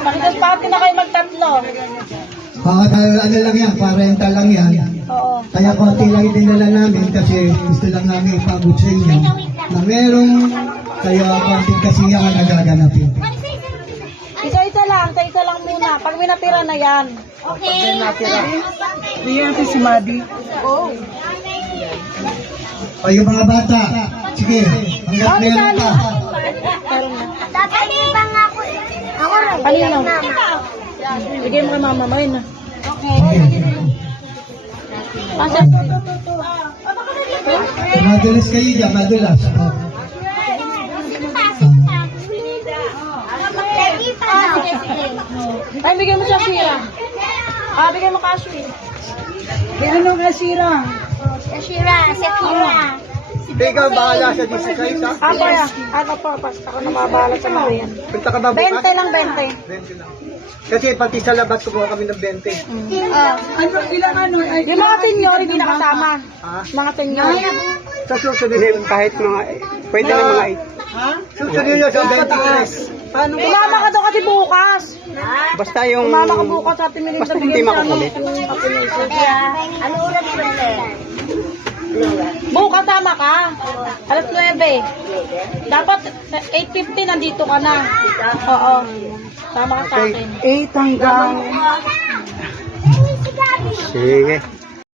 Pakitas pati na kayo magtatlo. Ano lang yan, 40 lang yan. Oo. Kaya konti lang dinala namin kasi gusto lang namin ipabot sa inyo na merong kaya konti kasi yan ang nagaganapin. Isa-isa lang muna. Pag may natira na yan. Okay. Hindi yan si Madi. Oo. O yung mga bata, sige, hanggang meron pa. Meron na. Dapat iba nga ako. Ako rin. Kanino? Mama. Bigay mo kay mama mo yun. Pasok. Madulas kayo dyan, madulas. Ay, bigay mo siya sira. Bigay mo cashew. Yan ang kasira. Shira, Sekira. Ikaw bahala sa 16 ha? Ako ya. Ano po, basta ako na mabahala sa mga yan. Punta ka ba 20 bukas? lang, 20 lang. Kasi pati sa labas kukuha kami ng 20. Ano, ilang ano? Ay, Yung mga tenyor, hindi nakasama. Ha? Mga tenyor. Sa susunod yun, kahit mga, pwede na mga 8. Ha? Susunod yun sa 23. Paano ba? Umama ka daw kasi bukas. Basta yung... Umama ka bukas sa ating Basta minimum. hindi makukulit. Ano oras yun? Bukas tama ka. Alas 9. Dapat 8:50 nandito ka na. Oo. Tama ka sa akin. 8 hanggang... Sige.